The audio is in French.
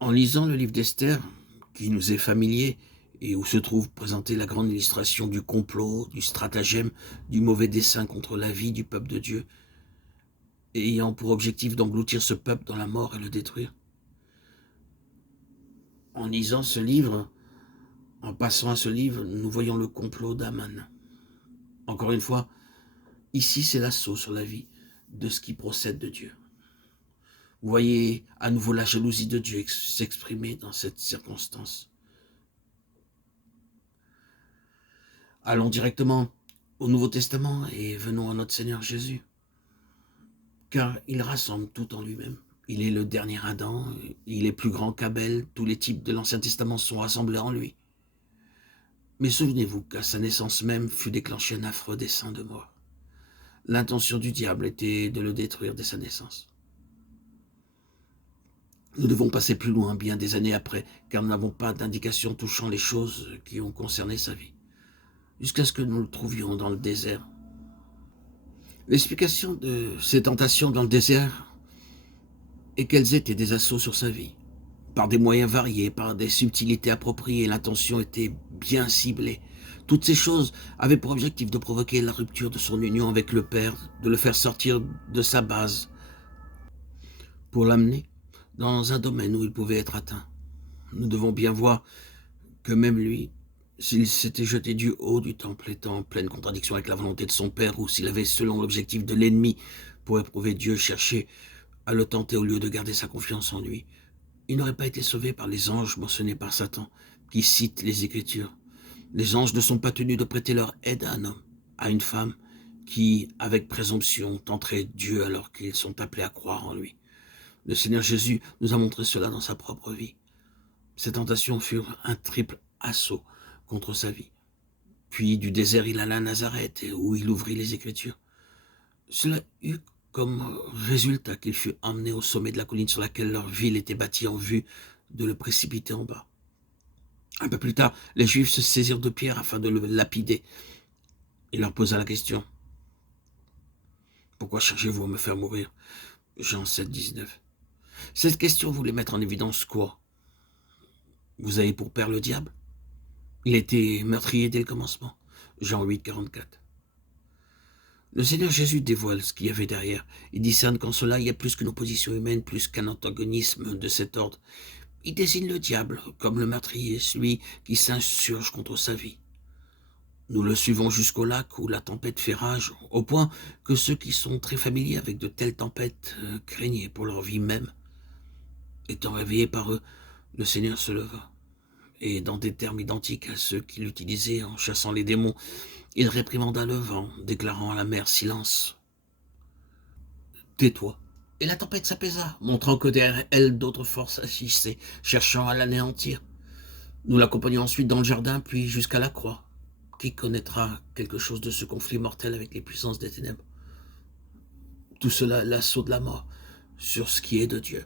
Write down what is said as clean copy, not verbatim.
En lisant le livre d'Esther, qui nous est familier et où se trouve présentée la grande illustration du complot, du stratagème, du mauvais dessein contre la vie du peuple de Dieu, ayant pour objectif d'engloutir ce peuple dans la mort et le détruire. En lisant ce livre, en passant à ce livre, nous voyons le complot d'Aman. Encore une fois, ici c'est l'assaut sur la vie de ce qui procède de Dieu. Vous voyez à nouveau la jalousie de Dieu s'exprimer dans cette circonstance. Allons directement au Nouveau Testament et venons à notre Seigneur Jésus, car il rassemble tout en lui-même. Il est le dernier Adam, il est plus grand qu'Abel, tous les types de l'Ancien Testament sont rassemblés en lui. Mais souvenez-vous qu'à sa naissance même fut déclenché un affreux dessein de mort. L'intention du diable était de le détruire dès sa naissance. Nous devons passer plus loin bien des années après, car nous n'avons pas d'indication touchant les choses qui ont concerné sa vie, jusqu'à ce que nous le trouvions dans le désert. L'explication de ces tentations dans le désert est qu'elles étaient des assauts sur sa vie. Par des moyens variés, par des subtilités appropriées, l'intention était bien ciblée. Toutes ces choses avaient pour objectif de provoquer la rupture de son union avec le Père, de le faire sortir de sa base, pour l'amener dans un domaine où il pouvait être atteint. Nous devons bien voir que même lui, s'il s'était jeté du haut du temple, étant en pleine contradiction avec la volonté de son Père, ou s'il avait, selon l'objectif de l'ennemi, pour éprouver Dieu, cherché à le tenter au lieu de garder sa confiance en lui, il n'aurait pas été sauvé par les anges mentionnés par Satan, qui citent les Écritures. Les anges ne sont pas tenus de prêter leur aide à un homme, à une femme, qui, avec présomption, tenterait Dieu alors qu'ils sont appelés à croire en lui. Le Seigneur Jésus nous a montré cela dans sa propre vie. Ces tentations furent un triple assaut contre sa vie. Puis du désert il alla à Nazareth, où il ouvrit les Écritures. Cela eut comme résultat qu'il fut emmené au sommet de la colline sur laquelle leur ville était bâtie en vue de le précipiter en bas. Un peu plus tard, les Juifs se saisirent de Pierre afin de le lapider. Il leur posa la question. « Pourquoi cherchez-vous à me faire mourir ?» Jean 7, 19. Cette question voulait mettre en évidence quoi? Vous avez pour père le diable? Il était meurtrier dès le commencement. Jean 8, 44. Le Seigneur Jésus dévoile ce qu'il y avait derrière. Il discerne qu'en cela, il y a plus qu'une opposition humaine, plus qu'un antagonisme de cet ordre. Il désigne le diable comme le meurtrier, celui qui s'insurge contre sa vie. Nous le suivons jusqu'au lac où la tempête fait rage, au point que ceux qui sont très familiers avec de telles tempêtes craignaient pour leur vie même. Étant réveillé par eux, le Seigneur se leva, et dans des termes identiques à ceux qu'il utilisait en chassant les démons, il réprimanda le vent, déclarant à la mer « Silence, tais-toi ». Et la tempête s'apaisa, montrant que derrière elle d'autres forces agissaient, cherchant à l'anéantir. Nous l'accompagnons ensuite dans le jardin, puis jusqu'à la croix. Qui connaîtra quelque chose de ce conflit mortel avec les puissances des ténèbres? Tout cela, l'assaut de la mort sur ce qui est de Dieu.